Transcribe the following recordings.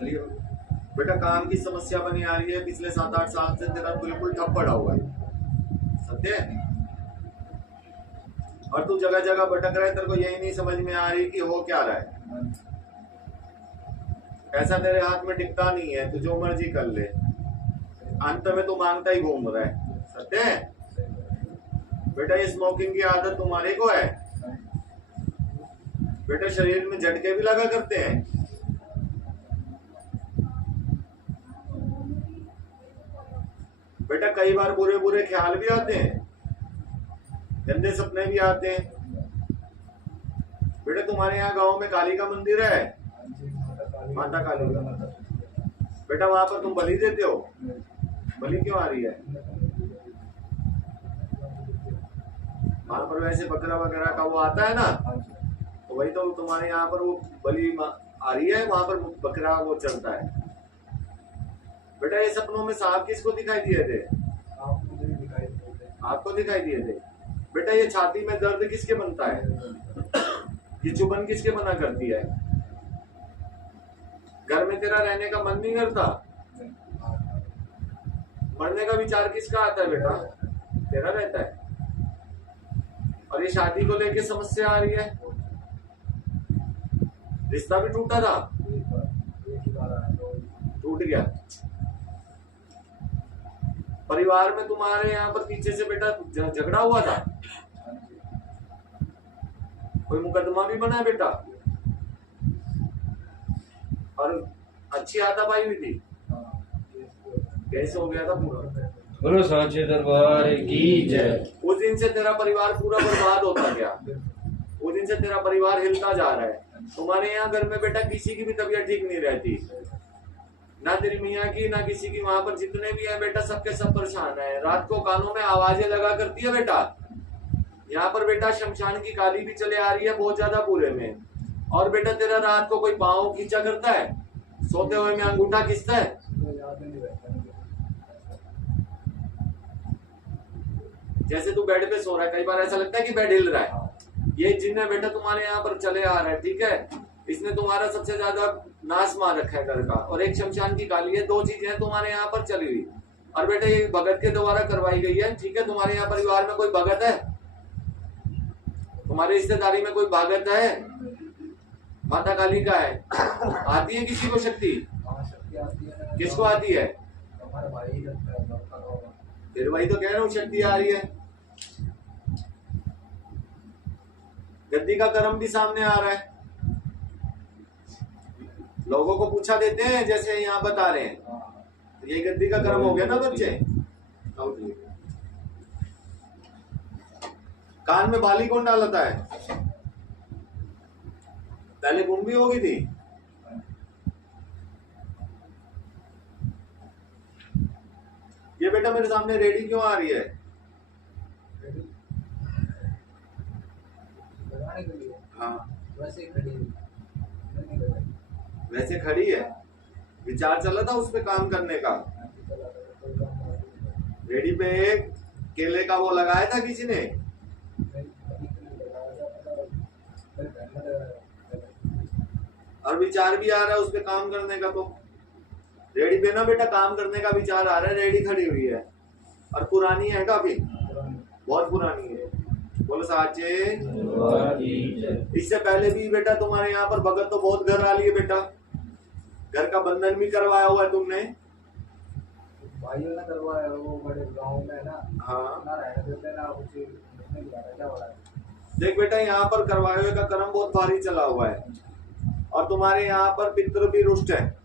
बेटा काम की समस्या बनी आ रही है, पिछले 7-8 साल से तेरा बिल्कुल ठप पड़ा हुआ है, सत्य है। और तू जगह जगह भटक रहा है, तेरे को यही नहीं समझ में आ रही कि हो क्या रहा है। पैसा तेरे हाथ में टिकता नहीं है, तू जो मर्जी कर ले, अंत में तू मांगता ही घूम रहा है, सत्य है। बेटा ये स्मोकिंग की आदत तुम्हारे को है। बेटा शरीर में झटके भी लगा करते हैं। बेटा कई बार बुरे बुरे ख्याल भी आते हैं, गंदे सपने भी आते हैं। बेटा तुम्हारे यहाँ गांव में काली का मंदिर है, माता काली का। बेटा वहां पर तुम बलि देते हो, बलि क्यों आ रही है वहां पर? वैसे बकरा वगैरह का वो आता है ना, तो वही तो तुम्हारे यहाँ पर वो बलि आ रही है, वहां पर बकरा वो चलता है। बेटा ये सपनों में सांप किसको दिखाई दिए थे? आपको दिखाई दिए थे। बेटा ये छाती में दर्द किसके बनता है? ये चुभन किसके बना करती है? घर में तेरा रहने का मन नहीं करता? मरने का विचार किसका आता है बेटा? तेरा रहता है। और ये शादी को लेके समस्या आ रही है, रिश्ता भी टूटा था, टूट गया। परिवार में तुम्हारे यहाँ पर पीछे से बेटा झगड़ा हुआ था, कोई मुकदमा भी बना है बेटा, और अच्छी हाथापाई हुई थी, कैसे हो गया था पूरा। बोलो सांचे दरबार की जय। उस दिन से तेरा परिवार पूरा बर्बाद होता गया, उस दिन से तेरा परिवार हिलता जा रहा है। तुम्हारे यहाँ घर में बेटा किसी की भी तबीयत ठीक नहीं रहती, ना तेरी मियाँ की ना किसी की। वहां पर जितने भी है बेटा सबके सब परेशान है। रात को कानों में आवाजें लगा करती है बेटा। यहाँ पर बेटा शमशान की काली भी चले आ रही है बहुत ज्यादा पूरे में। और बेटा तेरा रात को कोई पाँव खींचा करता है, सोते हुए में अंगूठा खींचता है। जैसे तू बेड पे सो रहा है, कई बार ऐसा लगता है कि बेड हिल रहा है। ये जिन्न है बेटा तुम्हारे यहाँ पर चले आ रहा है, ठीक है। इसने तुम्हारा सबसे ज्यादा नाश मार रखा है घर का, और एक शमशान की काली है। दो चीजें तुम्हारे यहाँ पर चली हुई। और बेटा ये भगत के द्वारा करवाई गई है, ठीक है। तुम्हारे यहाँ परिवार में कोई भगत है? तुम्हारी रिश्तेदारी में कोई भगत है? माता काली का है? आती है किसी को शक्ति? किसको आती है? फिर वही तो कह रहा हूँ, शक्ति आ रही है। गद्दी का कर्म भी सामने आ रहा है। लोगों को पूछा देते हैं जैसे यहाँ बता रहे हैं, तो ये गद्दी का कर्म हो गया ना बच्चे। कान में बाली कौन डालता है? पहले गुम भी होगी थी। ये बेटा मेरे सामने रेडी क्यों आ रही है? हाँ वैसे खड़ी है, विचार चला था उस पे काम करने का। रेडी पे एक केले का वो लगाया था किसी ने, और विचार भी आ रहा है उस पे काम करने का। तो रेडी पे ना बेटा काम करने का विचार आ रहा है, रेडी खड़ी हुई है, और पुरानी है काफी, बहुत पुरानी है। बोलो साचे। इससे पहले भी बेटा तुम्हारे यहाँ पर भगत तो बहुत घर वाली है बेटा, घर का बंधन भी करवाया हुआ है तुमने। भाइयों ने करवाया, वो बड़े गांव में ना। हाँ ना रहने देते ना कुछ। देख बेटा यहाँ पर करवाए हुए का कर्म बहुत भारी चला हुआ है, और तुम्हारे यहाँ पर पितृ भी रुष्ट है।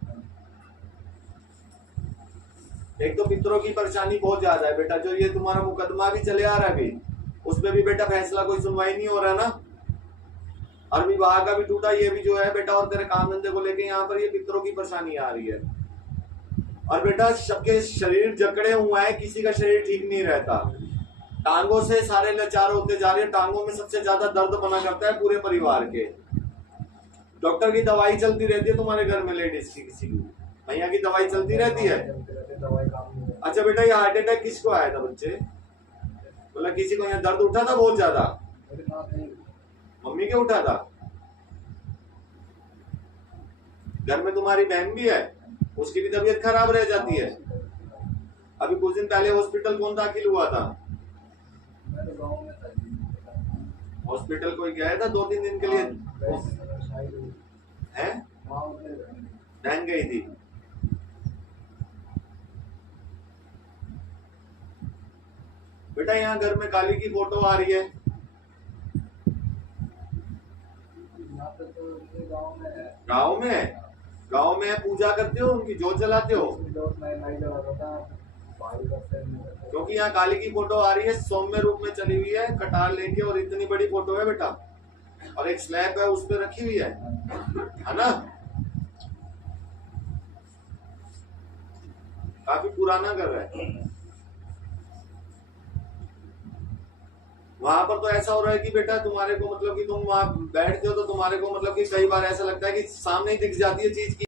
एक तो पितरों की परेशानी बहुत ज्यादा है बेटा। जो ये तुम्हारा मुकदमा भी चले आ रहा है अभी, उसमें भी बेटा फैसला कोई सुनवाई नहीं हो रहा ना, और विवाह का भी टूटा ये भी जो है बेटा। और तेरे काम धंधे को लेके यहाँ पर ये पितरों की परेशानी आ रही है। और बेटा सबके शरीर जकड़े हुए हैं, किसी का शरीर ठीक नहीं रहता। टांगों से सारे लाचार होते जा रहे हैं। टांगों में सबसे ज्यादा दर्द बना करता है पूरे परिवार के। डॉक्टर की दवाई चलती रहती है तुम्हारे घर में, लेडीज की किसी की भैया की दवाई चलती रहती है। अच्छा बेटा ये हार्ट अटैक किसको आया था बच्चे? मतलब किसी को यहाँ दर्द उठा था बहुत ज्यादा? मम्मी के उठा था? घर में तुम्हारी बहन भी है, उसकी भी तबीयत खराब रह जाती है। अभी कुछ दिन पहले हॉस्पिटल कौन दाखिल हुआ था? मैं तो गाँव में था जी। हॉस्पिटल कोई गया था 2-3 दिन के लिए? है गाँव में बहन गई थी। बेटा यहाँ घर में काली की फोटो आ रही है। यहाँ पे तो उनके गाँव में है। गाँव में है? गाँव में है, पूजा करते हो उनकी, जोत जलाते हो? जोत नहीं जलाता था, भाई का फ्रेंड में था। क्योंकि यहाँ काली की फोटो आ रही है, सौम्य रूप में चली हुई है, कटार लेके, और इतनी बड़ी फोटो है बेटा, और एक स्लैब है उस पे रखी हुई है ना? काफी पुराना घर है। वहां पर तो ऐसा हो रहा है कि बेटा तुम्हारे को मतलब कि तुम वहां बैठते हो तो तुम्हारे को मतलब कि कई बार ऐसा लगता है कि सामने ही दिख जाती है चीज की